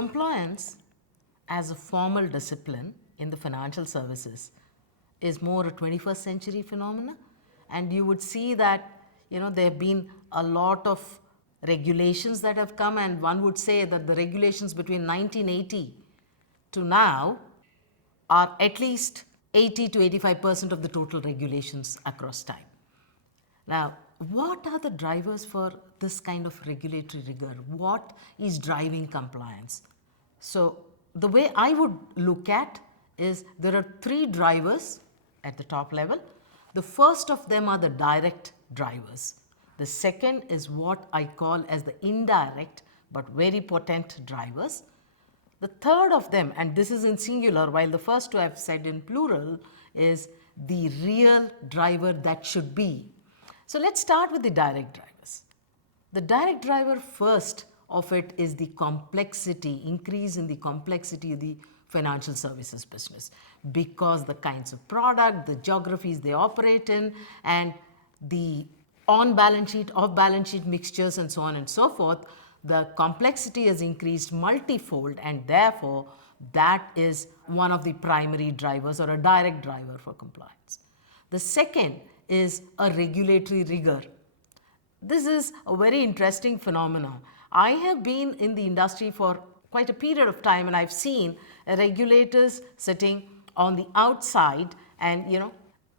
Compliance as a formal discipline in the financial services is more a 21st century phenomena, and you would see that there have been a lot of regulations that have come, and one would say that the regulations between 1980 to now are at least 80 to 85% of the total regulations across time. Now, what are the drivers for this kind of regulatory rigor? What is driving compliance? So, the way I would look at is there are three drivers at the top level. The first of them are the direct drivers. The second is what I call as the indirect but very potent drivers. The third of them, and this is in singular while the first two I've said in plural, is the real driver that should be. So let's start with the direct drivers. The direct driver first of it is the complexity, increase in the complexity of the financial services business, because the kinds of product, the geographies they operate in, and the on-balance sheet, off-balance sheet mixtures and so on and so forth, the complexity has increased multifold, and therefore that is one of the primary drivers or a direct driver for compliance. The second is a regulatory rigor. This is a very interesting phenomenon. I have been in the industry for quite a period of time, and I've seen regulators sitting on the outside and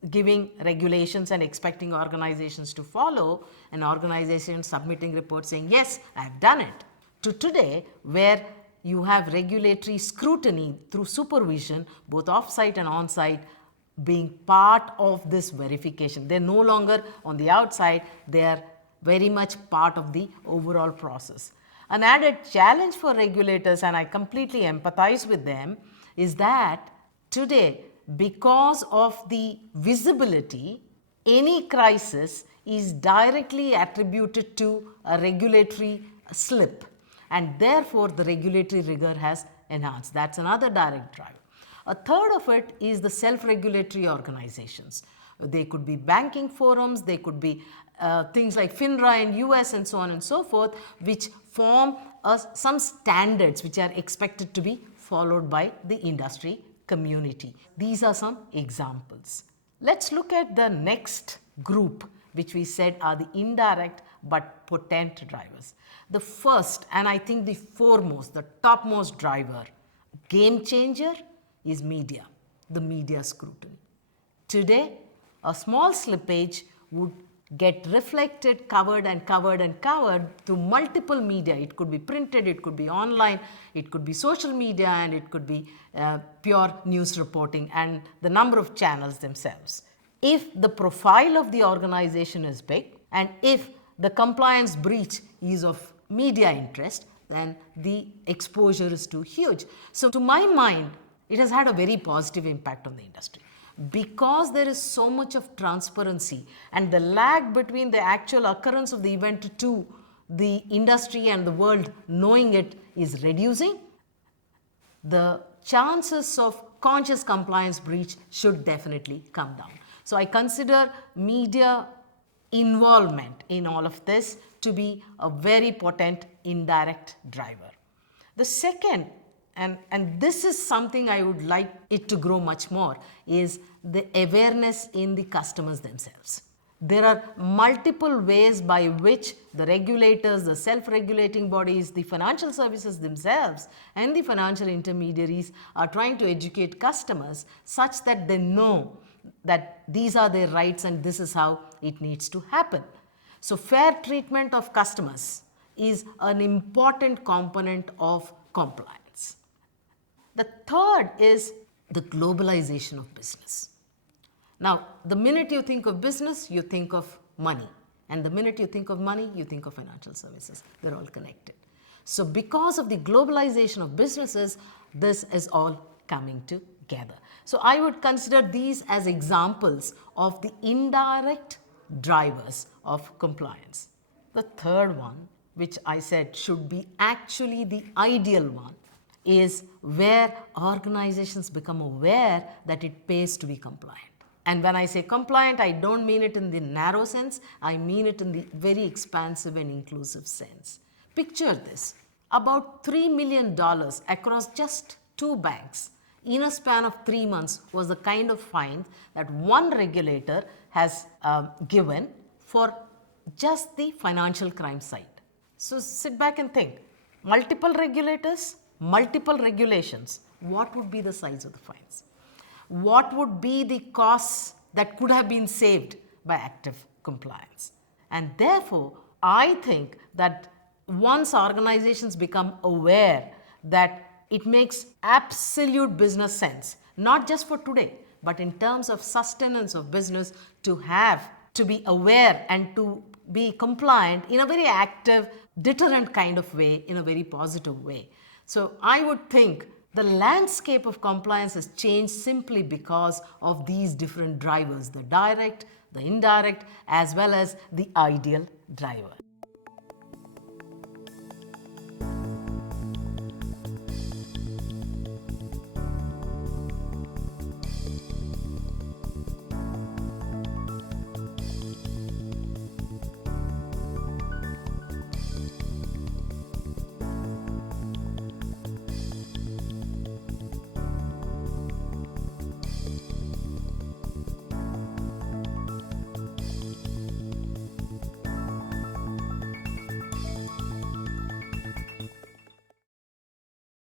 giving regulations and expecting organizations to follow, and organizations submitting reports saying, yes, I've done it, to today where you have regulatory scrutiny through supervision, both off-site and on-site, being part of this verification. They're no longer on the outside, they are very much part of the overall process. An added challenge for regulators, and I completely empathize with them, is that today, because of the visibility, any crisis is directly attributed to a regulatory slip, and therefore the regulatory rigor has enhanced. That's another direct driver. A third of it is the self-regulatory organizations. They could be banking forums, they could be things like FINRA in US and so on and so forth, which form some standards which are expected to be followed by the industry community. These are some examples. Let's look at the next group, which we said are the indirect but potent drivers. The first, and I think the foremost, the topmost driver, game changer, is media, the media scrutiny. Today, a small slippage would get reflected, covered and covered and covered through multiple media. It could be printed, it could be online, it could be social media, and it could be pure news reporting and the number of channels themselves. If the profile of the organization is big, and if the compliance breach is of media interest, then the exposure is too huge. So to my mind, it has had a very positive impact on the industry. Because there is so much of transparency and the lag between the actual occurrence of the event to the industry and the world knowing it is reducing, the chances of conscious compliance breach should definitely come down. So I consider media involvement in all of this to be a very potent indirect driver. The second, and this is something I would like it to grow much more, is the awareness in the customers themselves. There are multiple ways by which the regulators, the self-regulating bodies, the financial services themselves, and the financial intermediaries are trying to educate customers such that they know that these are their rights and this is how it needs to happen. So fair treatment of customers is an important component of compliance. The third is the globalization of business. Now, the minute you think of business, you think of money. And the minute you think of money, you think of financial services. They're all connected. So because of the globalization of businesses, this is all coming together. So I would consider these as examples of the indirect drivers of compliance. The third one, which I said should be actually the ideal one, is where organizations become aware that it pays to be compliant. And when I say compliant, I don't mean it in the narrow sense, I mean it in the very expansive and inclusive sense. Picture this. about $3 million across just two banks in a span of 3 months was the kind of fine that one regulator has given for just the financial crime side. So sit back and think, multiple regulators, multiple regulations, what would be the size of the fines? What would be the costs that could have been saved by active compliance? And therefore, I think that once organizations become aware that it makes absolute business sense, not just for today, but in terms of sustenance of business, to be aware and to be compliant in a very active, deterrent kind of way, in a very positive way. So I would think the landscape of compliance has changed simply because of these different drivers, the direct, the indirect, as well as the ideal driver.